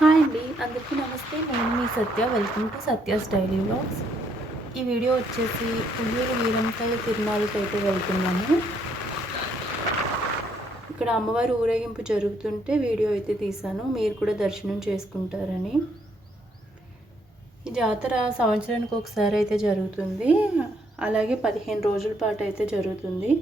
Hi అండి. అందరికీ నమస్తే. నేను మీ Satya. Welcome to Satya's daily vlogs. ఈ వీడియో వచ్చేసి పుల్లూరు వీరంతల తిరునాళ్ళకైతే వెళ్తున్నాము. ఇక్కడ అమ్మవారి ఊరేగింపు జరుగుతుంటే వీడియో అయితే తీశాను. మీరు కూడా దర్శనం చేసుకుంటారని. ఈ జాతర సంవత్సరానికి ఒకసారి అయితే జరుగుతుంది. అలాగే 15 రోజుల పాటు అయితే జరుగుతుంది.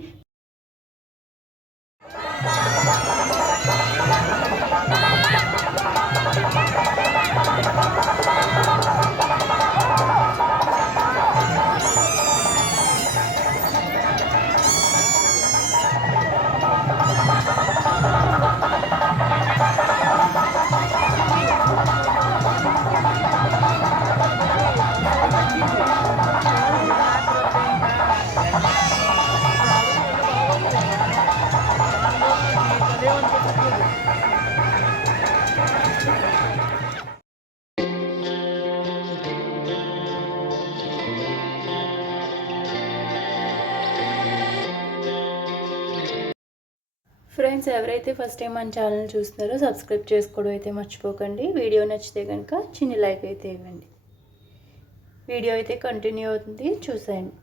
ఫ్రెండ్స్, ఎవరైతే ఫస్ట్ టైం మన ఛానల్ చూస్తున్నారో సబ్స్క్రైబ్ చేసుకోవడం అయితే మర్చిపోకండి. వీడియో నచ్చితే కనుక చిన్న లైక్ అయితే ఇవ్వండి. వీడియో అయితే కంటిన్యూ అవుతుంది, చూసేయండి.